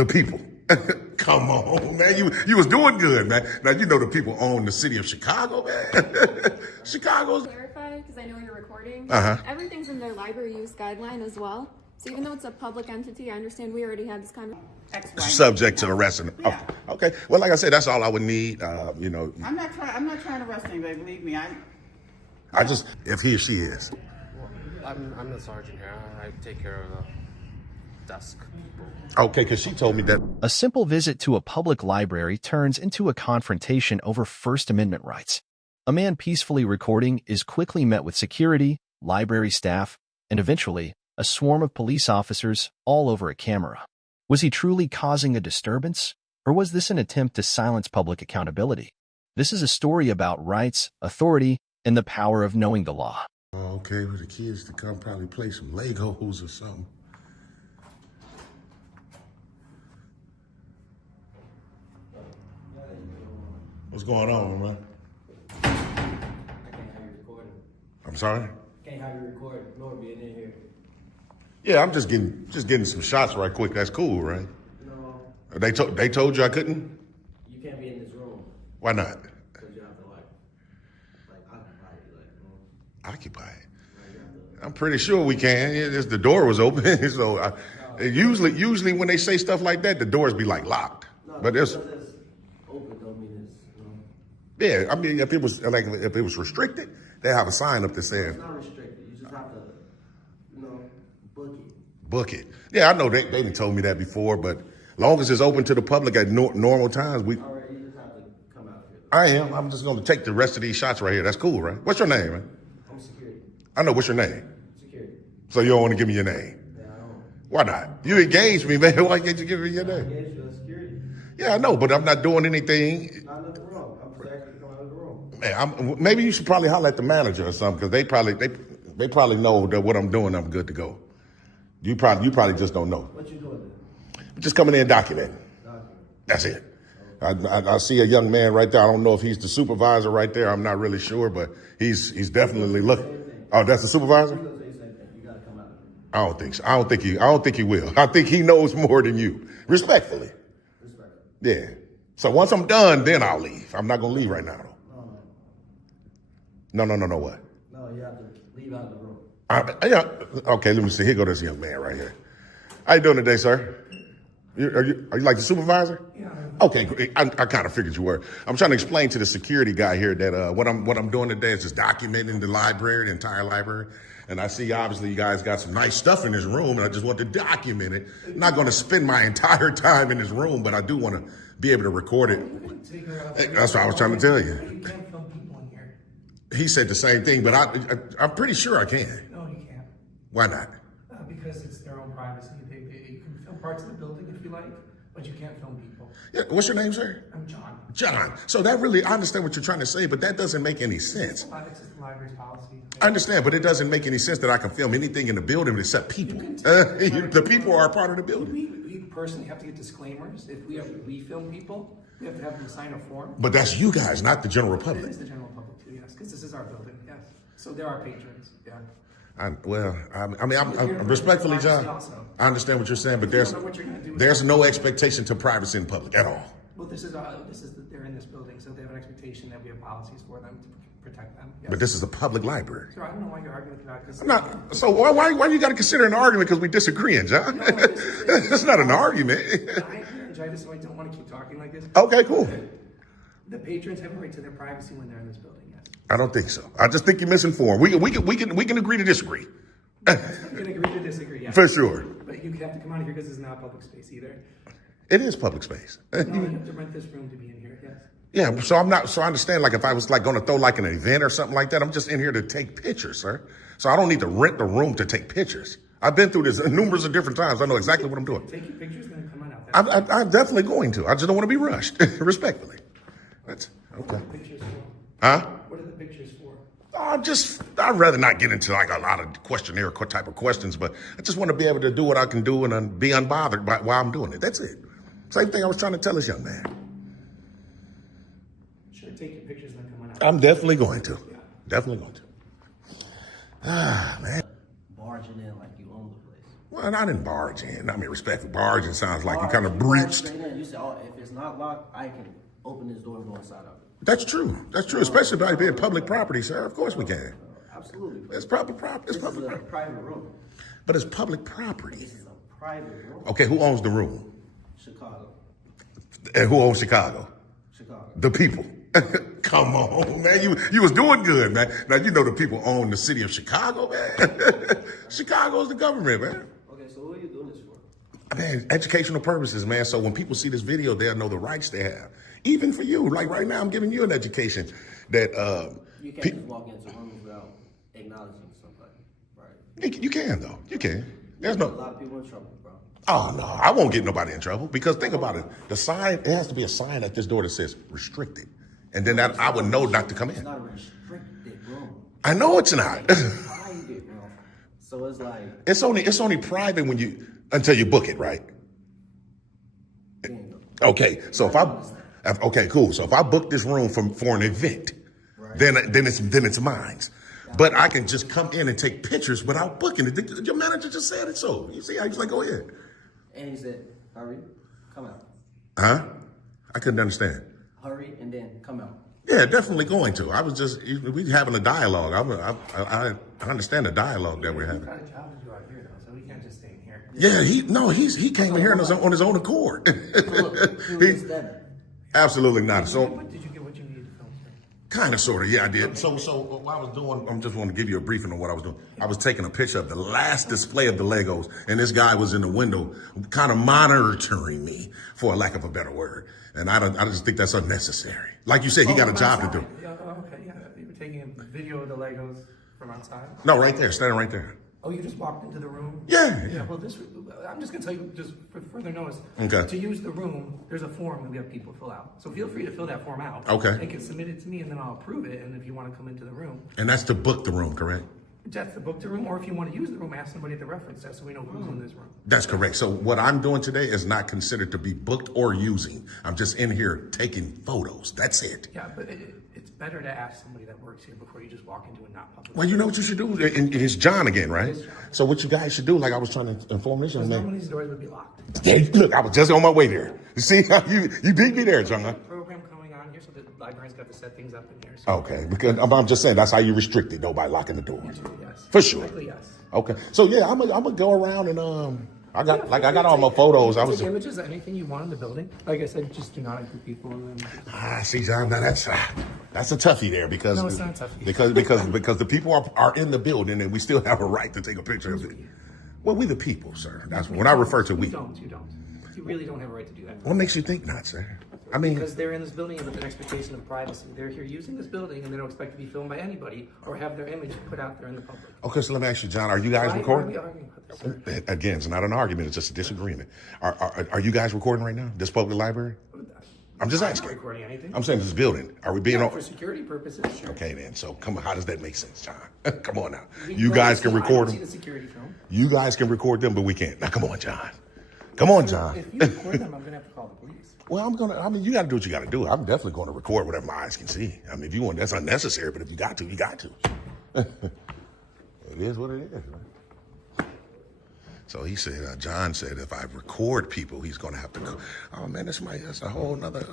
The people. Come on, man. You was doing good, man. Now, you know the people own the city of Chicago, man. Chicago's. Clarify, because I know you're recording. Uh-huh. Everything's in their library use guideline as well. So even though it's a public entity, I understand we already had this kind of Subject to the rest of them. Yeah. Oh, okay. Well, like I said, that's all I would need. You know. I'm not trying to arrest anybody. Believe me, I just, if he or she is. I'm the sergeant here. I take care of the desk people. Okay, because she told me that. A simple visit to a public library turns into a confrontation over First Amendment rights. A man peacefully recording is quickly met with security, library staff, and eventually, a swarm of police officers all over a camera. Was he truly causing a disturbance, or was this an attempt to silence public accountability? This is a story about rights, authority, and the power of knowing the law. Okay, for the kids to come probably play some Legos or something. What's going on, man? I can't have you recording. I'm sorry? Can't have you recording. Lord being in here. Yeah, I'm just getting some shots right quick. That's cool, right? No, They told you I couldn't? you can't be in this room. Why not? Because you have to occupy it. Occupy it. You have to, I'm pretty sure we can. Yeah, just the door was open, so usually when they say stuff like that, the doors be like locked. no, But there's, because it's open don't mean it's, yeah, I mean, if it was restricted, they have a sign up that says it's not restricted. You just have to, book it. book it. Yeah, I know they done told me that before, but long as it's open to the public at normal times, All right, you just have to come out here. I am. I'm just going to take the rest of these shots right here. That's cool, right? What's your name, man? I'm security. I know. What's your name? Security. So you don't want to give me your name? Yeah, I don't. Why not? You engaged me, man. Why can't you give me your name? Engage your security. Yeah, I know, but I'm not doing anything. Not nothing wrong. I'm just actually coming out of the room. Man, maybe you should probably holler at the manager or something, because they probably know that what I'm doing, I'm good to go. You probably just don't know. What you doing then? Just coming in documenting. That's it. I see a young man right there. I don't know if he's the supervisor right there. I'm not really sure, but he's definitely looking. Oh, that's the supervisor? You gotta come out of the room. I don't think so. I don't think he will. I think he knows more than you. Respectfully. Yeah. So once I'm done, then I'll leave. I'm not gonna leave right now though. No, what? No, you have to leave out of the room. Yeah. Okay, let me see. Here go this young man right here. How you doing today, sir? Are you like the supervisor? Yeah. Okay, great. I kind of figured you were. I'm trying to explain to the security guy here that what I'm doing today is just documenting the library, the entire library. And I see obviously you guys got some nice stuff in this room, and I just want to document it. I'm not going to spend my entire time in this room, but I do want to be able to record it. That's what I was trying to tell you. You can't film people in here. He said the same thing, but I'm pretty sure I can. No, you can't. Why not? Because it's their own privacy. You can film parts of the building if you like, but you can't film people. Yeah, what's your name, sir? I'm John. John. So that really, I understand what you're trying to say, but that doesn't make any sense. It's just the library's policy. I understand, but it doesn't make any sense that I can film anything in the building except people. The people are a part of the building. We personally have to get disclaimers. If we film people, we have to have them sign a form. But that's you guys, not the general It public. is the general public too, yes, because this is our building, yes. So there are patrons, yeah. I'm respectfully, John, I understand what you're saying, but there's no expectation to privacy in public at all. Well, they're in this building, so they have an expectation that we have policies for them to protect them. Yes. But this is a public library. So I don't know why you're arguing with that. Because I'm not. So why you got to consider an argument because we disagreeing, John? No, It's not an argument. I apologize, so I don't want to keep talking like this. Okay, cool. The patrons have a right to their privacy when they're in this building, yes. I don't think so. I just think you're misinformed. We can agree to disagree. I'm going to agree to disagree, yes. For sure. But you have to come out of here because this is not public space either. It is public space. No, you have to rent this room to be in here, yes. Yeah, so I understand, like, if I was, like, going to throw, like, an event or something like that, I'm just in here to take pictures, sir. So I don't need to rent the room to take pictures. I've been through this numerous of different times. I know exactly what I'm doing. Take your pictures, then come on out there. I'm definitely going to. I just don't want to be rushed, respectfully. That's, okay. What are the pictures for? Huh? What are the pictures for? I'd rather not get into, like, a lot of questionnaire type of questions, but I just want to be able to do what I can do and be unbothered while I'm doing it. That's it. Same thing I was trying to tell this young man. Sure, take your pictures, then come on out. I'm definitely going to. Yeah. Definitely going to. Ah, man. Barging in like you own the place. Well, I didn't barge in. I mean, respectful. Barging sounds like you kind of You breached. straight in. You said, oh, if it's not locked, I can open this door and go inside of it. That's true. That's true. Especially by being public property, sir. Of course we can. Absolutely. But It's public property. It's this public is a property. private room. But it's public property. This is a private room. Okay, who owns the room? Chicago. And who owns Chicago? Chicago. The people. Come on, man. You was doing good, man. Now you know the people own the city of Chicago, man. Chicago's the government, man. Okay, so what are you doing this for? Man, educational purposes, man. So when people see this video, they'll know the rights they have. Even for you, like right now, I'm giving you an education that You can't just walk into rooms without acknowledging somebody, right? you can though. You can. There's A no. lot of people in trouble, bro. Oh no, I won't get nobody in trouble because think about it. The sign, it has to be a sign at this door that says restricted, and then that I would know not to come It's in. not a restricted room. I know it's not. It's a private room. So it's like, It's only private when you until you book it, right? bingo. Okay, so okay, cool. So if I book this room for an event, then it's mine. But I can just come in and take pictures without booking it. Your manager just said it so. You see, I was like, go ahead. And he said, hurry, come out. Huh? I couldn't understand. Hurry and then come out. Yeah, definitely going to. I was just we having a dialogue. I understand the dialogue that we're having. We've got a job to do out here, though, so we can't just stay in here. Yeah, he came in here on his own accord. Who is that? Absolutely not. So Did you get what you needed to film, sir? kind of, sort of, yeah, I did. So what I was doing, I'm just want to give you a briefing on what I was doing. I was taking a picture of the last display of the Legos, and this guy was in the window, kind of monitoring me, for a lack of a better word. And I just think that's unnecessary. Like you said, he got a job to do. Yeah, okay, yeah. You were taking a video of the Legos from outside? No, right there, standing right there. Oh, you just walked into the room? Yeah. Yeah, well, I'm just going to tell you, just for further notice. Okay. To use the room, there's a form that we have people fill out. So feel free to fill that form out. Okay. And can submit it to me, and then I'll approve it. And if you want to come into the room, And that's to book the room, correct? that's to book the room. Or if you want to use the room, ask somebody at the reference desk so we know who's in this room. That's correct. So what I'm doing today is not considered to be booked or using. I'm just in here taking photos. That's it. Yeah, but it's better to ask somebody that works here before you just walk into a not public. Well, you know what you should do? And it's John again, right? It's John. So what you guys should do, like I was trying to inform this young Some man. of these doors would be locked. Yeah, look, I was just on my way there. You see, you beat me there, John. Program coming on here, so the librarian's got to set things up in here. So Okay, because I'm just saying that's how you restrict it, though, by locking the door. yes. For sure. Likely yes. Okay, so yeah, I'm gonna go around and I got all my photos. I was Take images of anything you want in the building. Like I said, just do not include people in them. see, John, now that's a toughie there because No, it's not a toughie. because the people are in the building and we still have a right to take a picture of it. Well, we the people, sir. That's when I refer to we. You don't. You really don't have a right to do that. What makes you think not, sir? I mean, Because they're in this building with an expectation of privacy. They're here using this building and they don't expect to be filmed by anybody or have their image put out there in the public. okay, so let me ask you, John, are you guys Why are recording? we arguing about this, sir? Again, it's not an argument; it's just a disagreement. Are you guys recording right now? This public library? I'm just I'm asking. not recording anything. I'm saying this building. Are we being Yeah, on? for security purposes, sure. Okay, then. So come on, how does that make sense, John? Come on now. We You don't guys see- can I don't record see them. the security film. You guys can record them, but we can't. Now, come on, John. Come on, John. If you record them, I'm going to have to call the police. Well, you got to do what you got to do. I'm definitely going to record whatever my eyes can see. I mean, if you want, that's unnecessary, but if you got to, you got to. It is what it is, right? So he said, John said, if I record people, he's going to have to go. Oh, man, that's a whole nother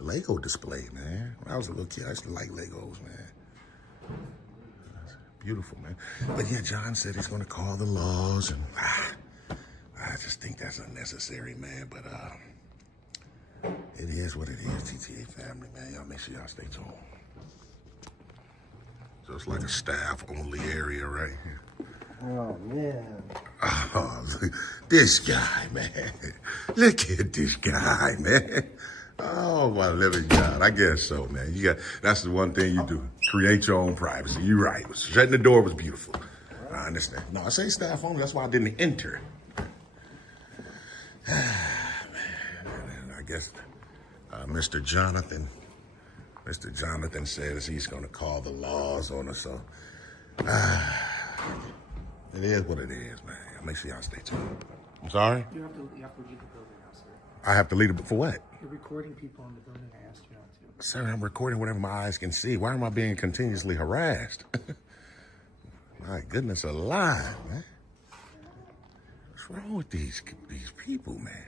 Lego display, man. When I was a little kid, I used to like Legos, man. Beautiful, man. But yeah, John said he's going to call the laws, and I just think that's unnecessary, man. But it is what it is, TTA family, man. Y'all make sure y'all stay tuned. So it's like a staff-only area right here. Oh, man. Oh, look, this guy, man. Look at this guy, man. Oh, my living God. I guess so, man. That's the one thing you do. Create your own privacy. You're right. Shutting the door was beautiful. I understand. No, I say staff only. That's why I didn't enter. Man, I guess Mr. Jonathan says he's going to call the laws on us. So it is what it is, man. Make sure y'all stay tuned. I'm sorry? You have to leave the building now, sir. I have to leave it for what? You're recording people in the building. I asked you not to. Sir, I'm recording whatever my eyes can see. Why am I being continuously harassed? My goodness alive, man. What's wrong with these people, man?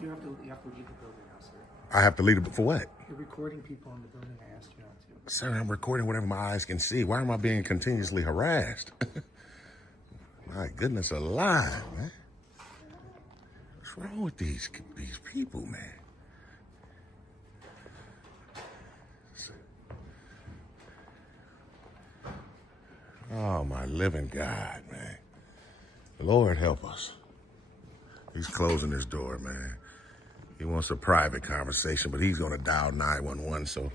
You have to leave the building now, sir. I have to leave it for what? You're recording people in the building. I asked you not to. Sir, I'm recording whatever my eyes can see. Why am I being continuously harassed? My goodness alive, man. What's wrong with these people, man? Oh, my living God, man. Lord help us. He's closing his door, man. He wants a private conversation, but he's going to dial 911, so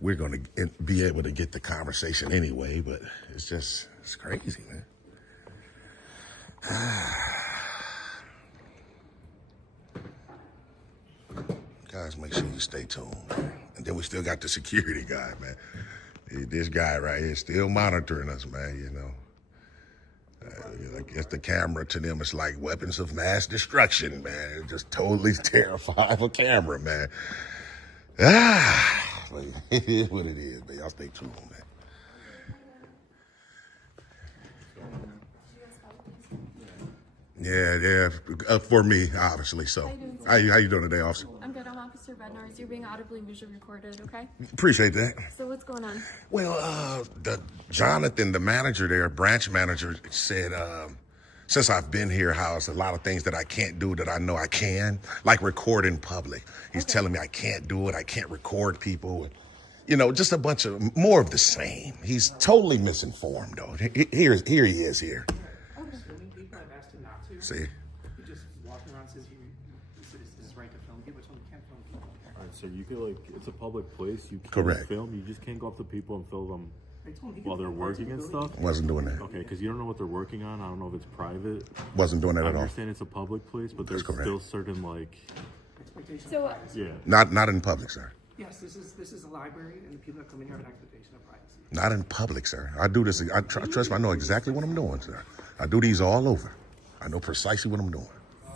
we're going to be able to get the conversation anyway, but it's crazy, man. Guys, make sure you stay tuned, man. And then we still got the security guy, man. This guy right here still monitoring us, man, you know. I guess the camera to them is like weapons of mass destruction, man. Just totally terrified of a camera, man. But it is what it is, man. Y'all stay tuned, man. Yeah, for me, obviously. So, how you doing today, officer? I'm good. I'm Officer Bednars. You're being audibly visually recorded, okay? Appreciate that. So what's going on? Well, Jonathan, the manager there, branch manager, said since I've been here, how it's a lot of things that I can't do that I know I can, like record in public. He's telling me I can't do it. I can't record people. You know, just a bunch of more of the same. He's totally misinformed, though. Here he is here. See? He just walking around says this is right to film people, so you can't film people. All right, so you could it's a public place. You can Correct. film. You just can't go up to people and film them while they're working and stuff. Wasn't doing that. Okay, because you don't know what they're working on. I don't know if it's private. Wasn't doing that I at all. understand it's a public place, but there's still certain So yeah. Not in public, sir. Yes, this is a library, and the people that come in here have an expectation of privacy. Not in public, sir. I do this. Trust me, I know exactly what I'm doing, sir. I do these all over. I know precisely what I'm doing.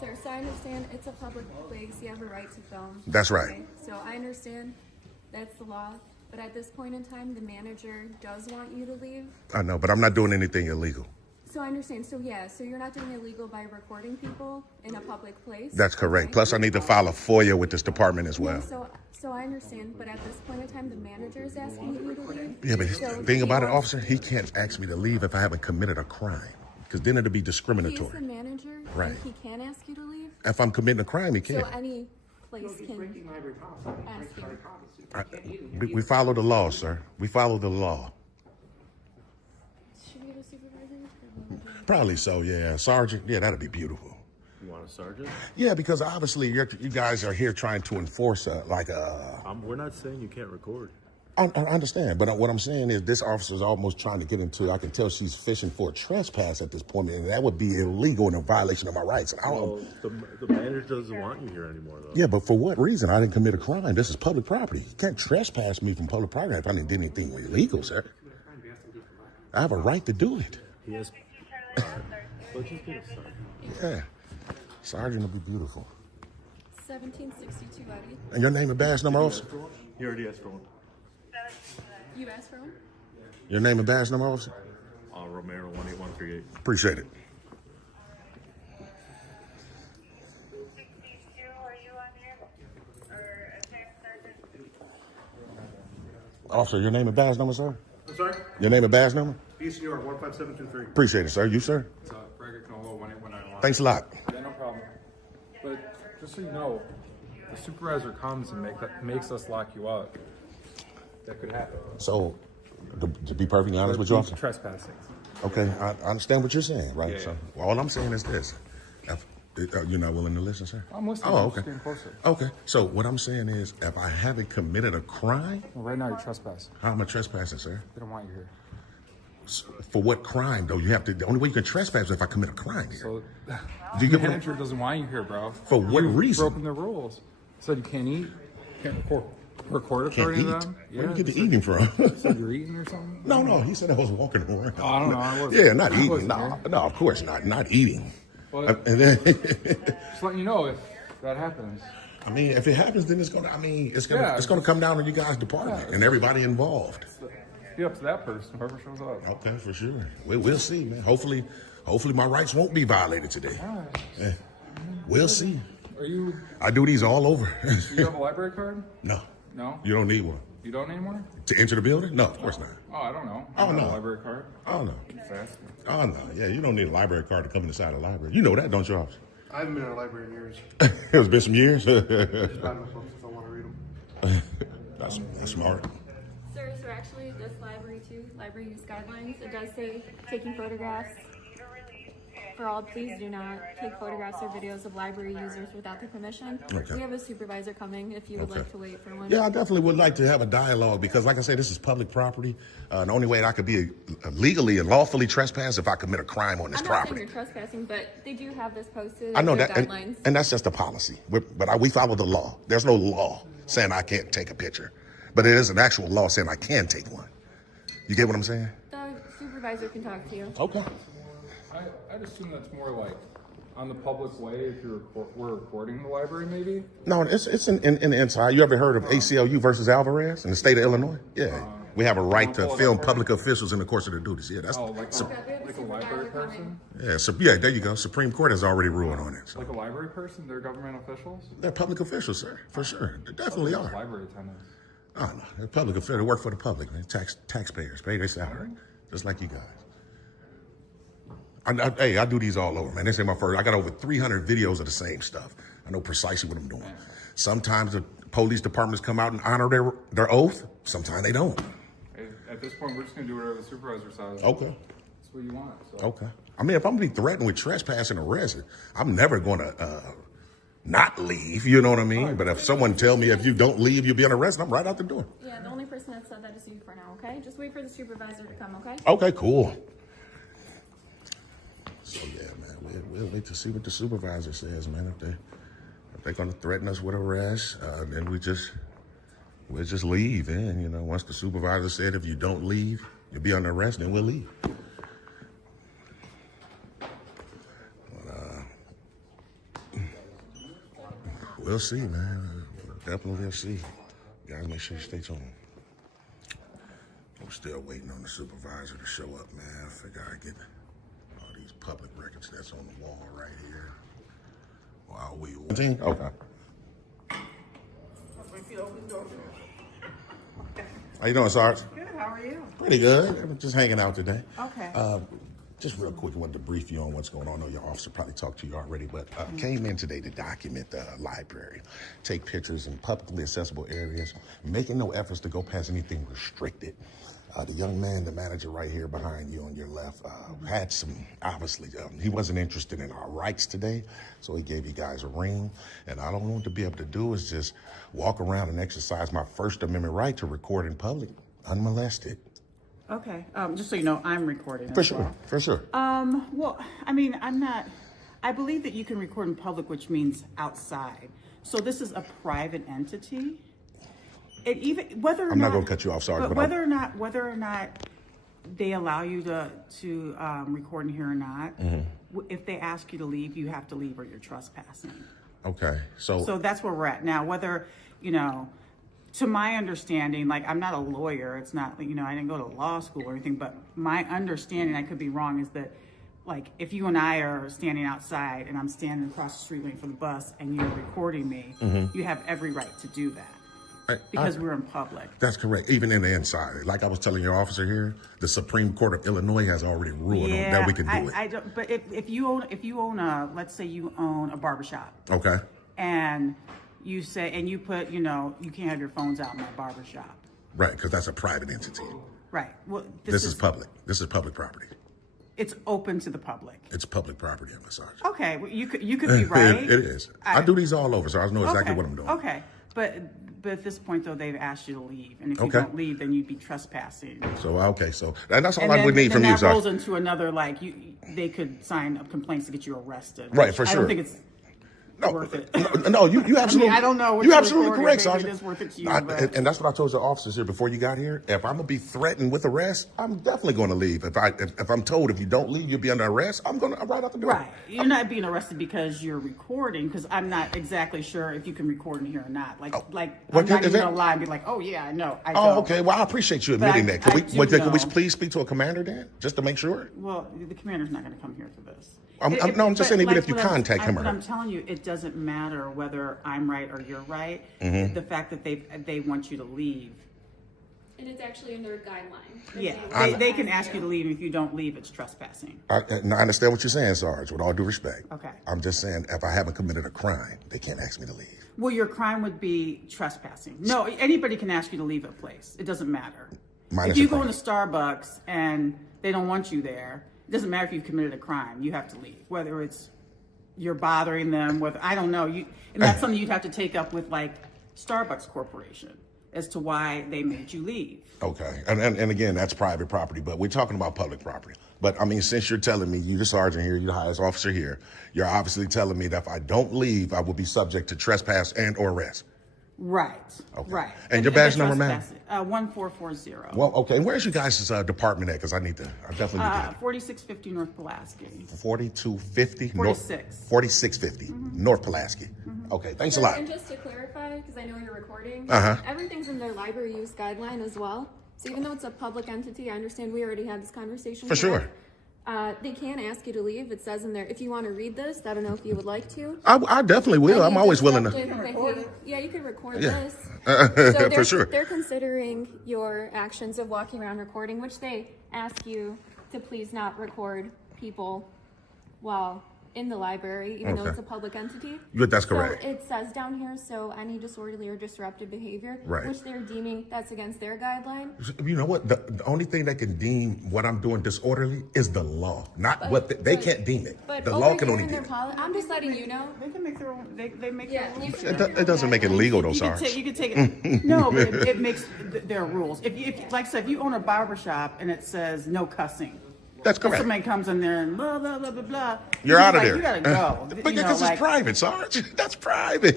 Sir, so I understand it's a public place. You have a right to film. That's right. Okay? So I understand that's the law. But at this point in time, the manager does want you to leave. I know, but I'm not doing anything illegal. So I understand. So yeah, so you're not doing illegal by recording people in a public place. That's correct. Okay? Plus, I need to file a FOIA with this department as well. So I understand, but at this point in time, the manager is asking you to leave. Yeah, but So the thing about it, wants- officer, he can't ask me to leave if I haven't committed a crime. Because then it'd be He is discriminatory. the manager, Right. and he can ask you to leave. If I'm committing a crime, he So can't. any place can Breaking library policy. ask you. We follow the law, sir. We follow the law. Should we get a supervisor? Probably so, yeah. Sergeant, yeah, that'd be beautiful. You want a sergeant? Yeah, because obviously you guys are here trying to enforce We're not saying you can't record. I understand, but what I'm saying is this officer is almost trying to get into, I can tell she's fishing for a trespass at this point, and that would be illegal and a violation of my rights. And Well, the manager doesn't want you here anymore, though. yeah, but for what reason? I didn't commit a crime. This is public property. You can't trespass me from public property if I didn't do anything illegal, sir. I have a right to do it. He has. Let's just get a sergeant. Yeah. Sergeant would be beautiful. 1762, Eddie. And your name and badge number, officer? He already asked for one. You asked for him? Your name and badge number, officer? Romero 18138. Appreciate it. Officer, your name and badge number, sir? I'm sorry? Your name and badge number? East New York 15723. Appreciate it, sir. You, sir? It's Gregor Canolo 18191. Thanks a lot. Yeah, no problem. But just so you know, the supervisor comes and makes us lock you up. That could happen. So, to be perfectly honest with you, officer? Trespassing. Okay, I understand what you're saying, right? Yeah, So, all I'm saying is this. You're not willing to listen, sir? I'm listening. Oh, I'm okay. just getting closer. Okay, so what I'm saying is, if I haven't committed a crime, Well, right now you're trespassing. how am I trespassing, sir? They don't want you here. For what crime, though? The only way you can trespass is if I commit a crime here. So Do the you get what manager doesn't want you here, bro. For what reason? You've broken the rules. Said you can't eat, can't record Can't according eat? to them. Where you get the said- eating from? Said you're eating or something? No, he said I was walking around. Oh, I don't know. I wasn't- Yeah, not I eating. wasn't No, there. no, of course not. Not eating. Well, And then, just letting you know if that happens. I mean, if it happens, then it's gonna. I mean, it's gonna. Yeah. It's gonna come down to you guys' department Yeah. and everybody involved. be up to that person, whoever shows up. Okay, for sure. We'll see, man. Hopefully my rights won't be violated today. All right. Yeah. We'll see. Are you? I do these all over. Do you have a library card? No. No. You don't need one. You don't need one? To enter the building? No, of course not. Oh, I don't know. Oh, I don't have no. a library card. Oh, no. Just asking. Oh, no. Yeah, you don't need a library card to come inside a library. You know that, don't you, officer? I haven't been in a library in years. It's been some years. Just buy my books if I want to read them. That's smart. Sir, so actually this library too, library use guidelines, it does say taking photographs. For all, please do not take photographs or videos of library users without their permission. Okay. We have a supervisor coming if you would like to wait for one. Yeah, I definitely would like to have a dialogue because, like I said, this is public property. The only way that I could be legally and lawfully trespass if I commit a crime on this I'm property. not saying you're trespassing, but they do have this posted. I know their that, guidelines. and that's just a policy. But we follow the law. There's no law saying I can't take a picture, but it is an actual law saying I can take one. You get what I'm saying? The supervisor can talk to you. Okay. I'd assume that's more like on the public way if we're recording the library, maybe? No, it's in the inside. You ever heard of ACLU versus Alvarez in the state of Illinois? Yeah. We have a right to film public officials in the course of their duties. Yeah, that's like a library person? yeah, there you go. Supreme Court has already ruled on it. So. Like a library person? They're government officials? They're public officials, sir, for sure. They definitely are. Library attendants. Oh, no, they're public officials. They work for the public, man. Taxpayers pay their salary, just like you guys. Hey, I do these all over, man. This ain't my first. I got over 300 videos of the same stuff. I know precisely what I'm doing. Sometimes the police departments come out and honor their oath. Sometimes they don't. Hey, at this point, we're just going to do whatever the supervisor says. Okay. That's what you want. So. Okay. I mean, if I'm going to be threatened with trespass and arrest, I'm never going to not leave. You know what I mean? But if someone tell me if you don't leave, you'll be arrested, I'm right out the door. Yeah, the only person that said that is you for now, okay? Just wait for the supervisor to come, okay? Okay, cool. So yeah, man, we'll wait to see what the supervisor says, man. If they're gonna threaten us with arrest, then we'll just leave. And you know, once the supervisor said if you don't leave, you'll be under arrest, then we'll leave. But, we'll see, man. Definitely we'll see. Guys, make sure you stay tuned. I'm still waiting on the supervisor to show up, man. I figure I get these public records that's on the wall right here. While we okay. How you doing, Sarge? Good, how are you? Pretty good. I'm just hanging out today. Okay. Just real quick, I wanted to brief you on what's going on. I know your officer probably talked to you already, but came in today to document the library, take pictures in publicly accessible areas, making no efforts to go past anything restricted. The young man, the manager right here behind you on your left, had some, obviously, he wasn't interested in our rights today, so he gave you guys a ring. And all I want to be able to do is just walk around and exercise my First Amendment right to record in public, unmolested. Okay, just so you know, I'm recording as For sure, well. for sure. Well, I mean, I believe that you can record in public, which means outside. So this is a private entity. And even whether or I'm not, not going to cut you off, sorry. but whether or not they allow you to record in here or not, if they ask you to leave, you have to leave or you're trespassing. Okay, so that's where we're at now. Whether, you know, to my understanding, like I'm not a lawyer, it's not, you know, I didn't go to law school or anything, but my understanding, I could be wrong, is that like if you and I are standing outside and I'm standing across the street waiting for the bus and you're recording me, you have every right to do that. Because we're in public. That's correct, even in the inside. Like I was telling your officer here, the Supreme Court of Illinois has already ruled on that we can do it. I don't, but if you own a, let's say you own a barbershop. Okay. And you say, and you put, you know, you can't have your phones out in that barbershop. Right, because that's a private entity. Right. Well, this is public. This is public property. It's open to the public. It's public property, I'm sorry. Okay, well, you could be right. It is. I do these all over, so I know exactly what I'm doing. Okay, but at this point though, they've asked you to leave, and if you don't leave, then you'd be trespassing. So and that's all I would need from you, that sir. rolls into another, like they could sign up complaints to get you arrested. Right, for sure. I don't think it's worth it. No, you absolutely. I don't know what you're you're absolutely recording. correct, Maybe it Sergeant. is worth it to you, but- And that's what I told your officers here before you got here. If I'm gonna be threatened with arrest, I'm definitely going to leave. If I'm told if you don't leave, you'll be under arrest, I'm right out the door. Right. You're not being arrested because you're recording, because I'm not exactly sure if you can record in here or not. Like Well, I'm not is even that- gonna lie and be like, oh yeah, no, I Oh, don't. okay. Well, I appreciate you But admitting that. Can I we do can we know- please speak to a commander then, just to make sure? Well, the commander's not gonna come here for this. I'm just But saying, even like if you what I'm- contact him or But her. I'm telling you, it doesn't matter whether I'm right or you're right. Mm-hmm. The fact that they want you to leave. And it's actually in their guideline. Yeah, they can ask you to leave. If you don't leave, it's trespassing. I understand what you're saying, Sarge, with all due respect. Okay. I'm just saying, if I haven't committed a crime, they can't ask me to leave. Well, your crime would be trespassing. No, anybody can ask you to leave a place. It doesn't matter. Minus if you your go crime. into Starbucks and they don't want you there, it doesn't matter if you've committed a crime. You have to leave. Whether it's you're bothering them, whether I don't know. And that's something you'd have to take up with like Starbucks Corporation as to why they made you leave. Okay, and again, that's private property, but we're talking about public property. But I mean, since you're telling me, you're the sergeant here, you're the highest officer here, you're obviously telling me that if I don't leave, I will be subject to trespass and or arrest. Right. Okay. Right. And your badge number, ma'am? 1440. Well, okay, where's you guys' department at? Because I definitely need to. 4650 North Pulaski. 4250? 46. 4650, North Pulaski. Okay, thanks a lot. And just to clarify, because I know you're recording, Uh-huh. everything's in their library use guideline as well. So even though it's a public entity, I understand we already had this conversation. For sure. They can ask you to leave. It says in there, if you want to read this, I don't know if you would like to. I definitely will. I'm always willing to. Yeah, you can record Yeah. this. So For sure. They're considering your actions of walking around recording, which they ask you to please not record people while in the library, even though Okay. it's a public entity. Good, that's correct. So it says down here, so any disorderly or disruptive behavior, Right. which they're deeming that's against their guideline. You know what? The only thing that can deem what I'm doing disorderly is the law, not what they can't deem it. But The over law can here only in their deem it. I'm just letting you know. They can make their own. They make Yeah, their you rules. can It doesn't make it legal though, You Sarge. could take it. No, but it makes their rules. If like I said, if you own a barber shop and it says no cussing, That's and correct. somebody comes in there and blah blah blah blah blah, You're out of there. You gotta go. But You know, because like, it's private, Sarge. That's private.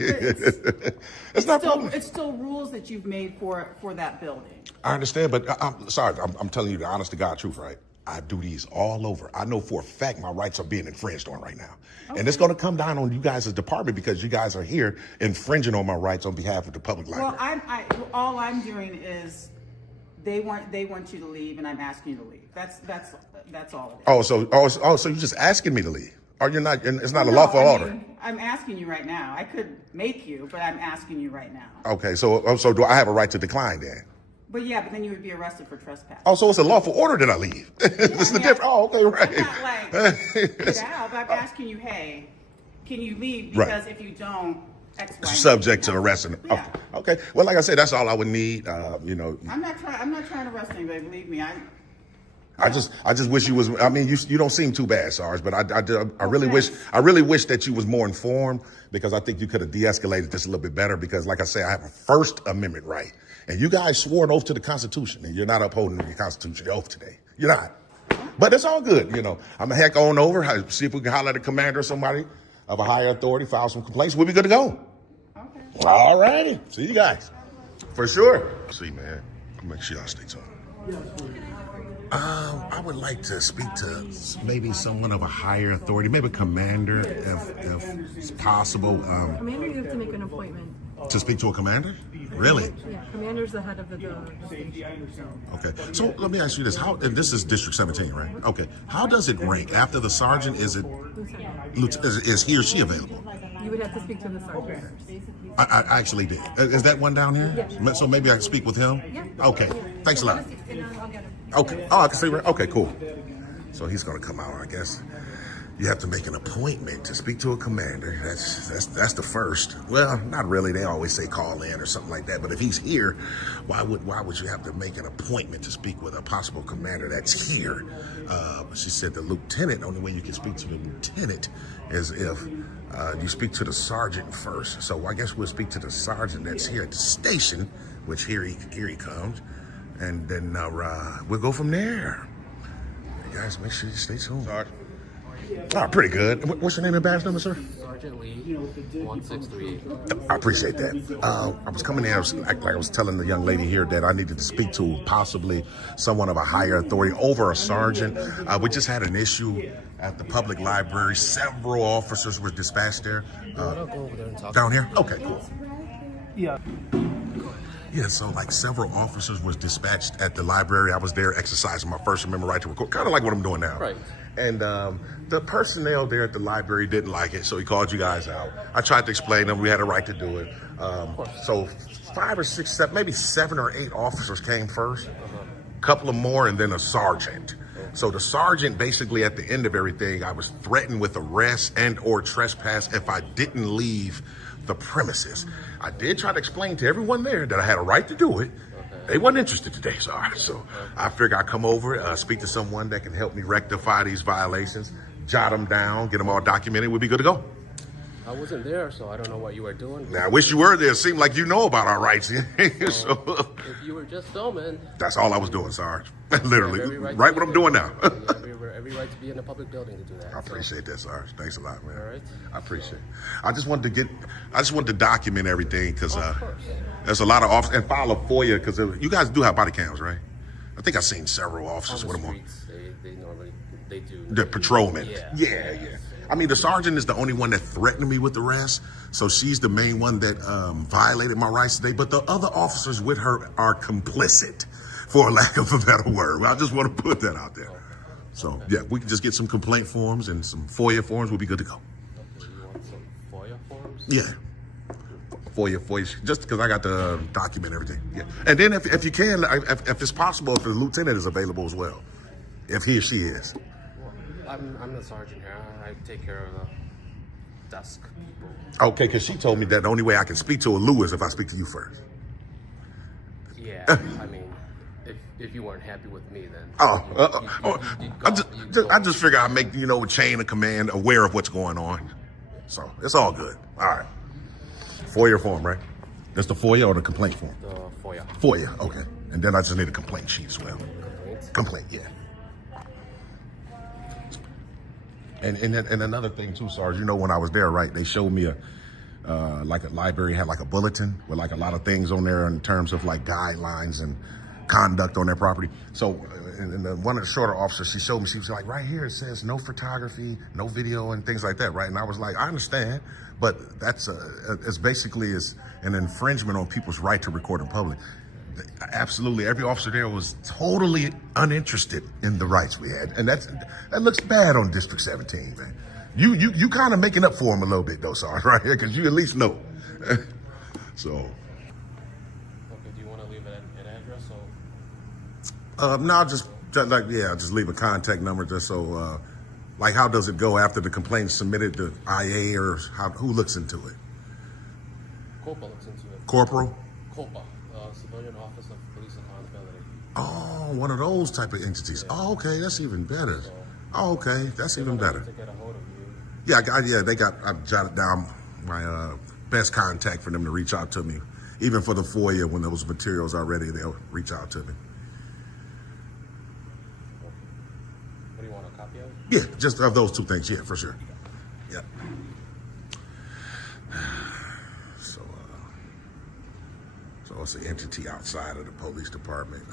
It's not still, public. it's still rules that you've made for that building. I understand, but I'm sorry. I'm telling you the honest to God truth, right? I do these all over. I know for a fact my rights are being infringed on right now. And it's going to come down on you guys' department because you guys are here infringing on my rights on behalf of the public library. Well, all I'm doing is they want you to leave, and I'm asking you to leave. That's all it is. So you're just asking me to leave. Or you're not, it's not a No, lawful I order. mean, I'm asking you right now. I could make you, but I'm asking you right now. Okay, so do I have a right to decline then? But then you would be arrested for trespass. Oh, so it's a lawful order that I leave. It's the difference. Oh, okay, right. I'm not like, get out, but I'm asking you, hey, can you leave? Because if you don't, X, Y, and Z. Subject to arrest. Yeah. Okay. Well, like I said, that's all I would need. I'm not trying to arrest anybody. Believe me, I just wish you was. I mean, you don't seem too bad, Sarge. But I really wish that you was more informed because I think you could have de-escalated this a little bit better. Because, like I say, I have a First Amendment right, and you guys swore an oath to the Constitution, and you're not upholding your Constitution oath today. You're not. But it's all good, I'm gonna heck on over. See if we can holler at a commander or somebody of a higher authority, file some complaints. We'll be good to go. Okay. All righty. See you guys. For sure. See, man. Make sure y'all stay tuned. I would like to speak to maybe someone of a higher authority, maybe a commander, if possible. Commander, you have to make an appointment. To speak to a commander? Really? Yeah, commander's the head of the station. Okay. So let me ask you this: and this is District 17, right? Okay. How does it rank after the sergeant? Is he or she available? You would have to speak to the sergeant first. I actually did. Is that one down here? Yeah. So maybe I can speak with him? Yeah. Okay. Thanks a lot. And I'll get him. Okay. Oh, I can see. Okay, cool. So he's going to come out, I guess. You have to make an appointment to speak to a commander. That's the first. Well, not really. They always say call in or something like that. But if he's here, why would you have to make an appointment to speak with a possible commander that's here? She said the lieutenant. Only way you can speak to the lieutenant is if you speak to the sergeant first. So I guess we'll speak to the sergeant that's here at the station, which here he comes, and then we'll go from there. You guys, make sure you stay tuned. Sergeant. Oh, pretty good. What's your name and badge number, sir? Sergeant Lee, 1638. I appreciate that. I was coming in, like I was telling the young lady here that I needed to speak to possibly someone of a higher authority over a sergeant. We just had an issue at the public library. Several officers were dispatched there. Go over there and talk. Down here? Okay, cool. Yeah. Yeah, so like several officers was dispatched at the library. I was there exercising my First Amendment right to record, kind of like what I'm doing now. Right. And the personnel there at the library didn't like it, so he called you guys out. I tried to explain to them we had a right to do it. So 5 or 6, 7, maybe 7 or 8 officers came first, a couple of more, and then a sergeant. So the sergeant, basically at the end of everything, I was threatened with arrest and or trespass if I didn't leave the premises. I did try to explain to everyone there that I had a right to do it. They wasn't interested today, sorry. So I figured I'd come over, speak to someone that can help me rectify these violations, jot them down, get them all documented. We'll be good to go. I wasn't there, so I don't know what you were doing. Now, I wish you were there. It seemed like you know about our rights. So, If you were just filming, that's all I was doing, Sarge. Literally, every right right to what be I'm doing now. every right to be in a public building to do that. I appreciate that, Sarge. Thanks a lot, man. All right. I appreciate it. I just wanted to document everything because Of course. there's a lot of officers, and file a FOIA because you guys do have body cams, right? I think I've seen several officers On with the them on. streets, they normally do. The patrolman. Yeah. Yeah. I mean, the sergeant is the only one that threatened me with arrest, so she's the main one that violated my rights today. But the other officers with her are complicit, for lack of a better word. I just want to put that out there. So, yeah, we can just get some complaint forms and some FOIA forms. We'll be good to go. Okay, you want some FOIA forms? Yeah. FOIA, just because I got to document everything. Yeah. And then if you can, if it's possible, if the lieutenant is available as well, if he or she is. I'm the sergeant here. I take care of the desk people. Okay, because she told me that the only way I can speak to a Lou is if I speak to you first. Yeah, I mean, if you weren't happy with me, then. I just figure I make a chain of command aware of what's going on. So it's all good. All right. FOIA form, right? That's the FOIA or the complaint form? The FOIA. FOIA, okay. And then I just need a complaint sheet as well. Complaint, yeah. And another thing too, Sarge, when I was there, right, they showed me like a library had like a bulletin with like a lot of things on there in terms of like guidelines and conduct on their property. So one of the shorter officers, she showed me, she was like, right here it says no photography, no video and things like that, right? And I was like, I understand, but that's it's basically is an infringement on people's right to record in public. Absolutely, every officer there was totally uninterested in the rights we had, and that looks bad on District 17, man. You kind of making up for him a little bit though, Sarge, right here, because you at least know. So. Okay, do you want to leave an address or? No, just leave a contact number just so, like, how does it go after the complaint is submitted to IA or who looks into it? COPA looks into it. Corporal? COPA, Civilian Office of Police Accountability. Oh, one of those type of entities. Oh, okay, that's even better. Oh, okay, that's even better. To get a hold of you. Yeah, I jotted down my best contact for them to reach out to me. Even for the FOIA, when those materials are ready, they'll reach out to me. What do you want, a copy of? Yeah, just of those two things, yeah, for sure. Yeah. So it's an entity outside of the police department.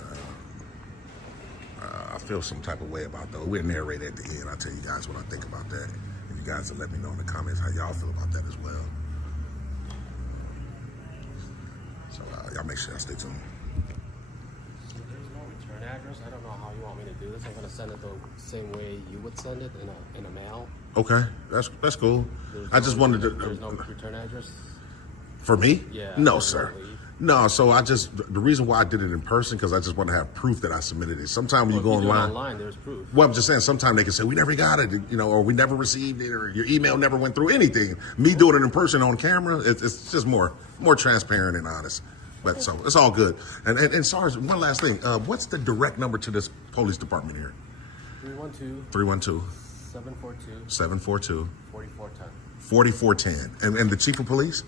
I feel some type of way about that. We'll narrate at the end. I'll tell you guys what I think about that. And you guys will let me know in the comments how y'all feel about that as well. So y'all make sure y'all stay tuned. There's no return address. I don't know how you want me to do this. I'm going to send it the same way you would send it in a mail. Okay, that's cool. I just wanted to. There's no return address? For me? Yeah. No, sir. No, so the reason why I did it in person, because I just want to have proof that I submitted it. Sometimes when you go online, there's proof. Well, I'm just saying, sometimes they can say, we never got it, or we never received it, or your email never went through, anything. Me doing it in person on camera, it's just more transparent and honest. But so it's all good. And Sarge, one last thing. What's the direct number to this police department here? 312. 742. 742. 4410. 4410. And the chief of police?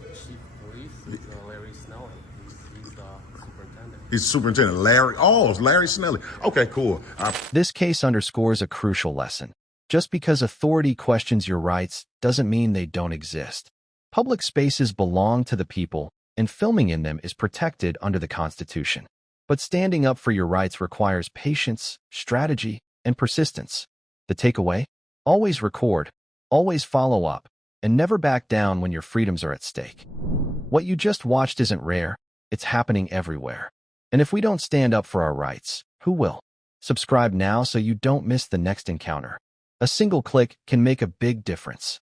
Chief of police is Larry Snelling. He's the superintendent. He's superintendent. Larry. Oh, it's Larry Snelling. Okay, cool. This case underscores a crucial lesson. Just because authority questions your rights doesn't mean they don't exist. Public spaces belong to the people, and filming in them is protected under the Constitution. But standing up for your rights requires patience, strategy, and persistence. The takeaway? Always record, always follow up, and never back down when your freedoms are at stake. What you just watched isn't rare, it's happening everywhere. And if we don't stand up for our rights, who will? Subscribe now so you don't miss the next encounter. A single click can make a big difference.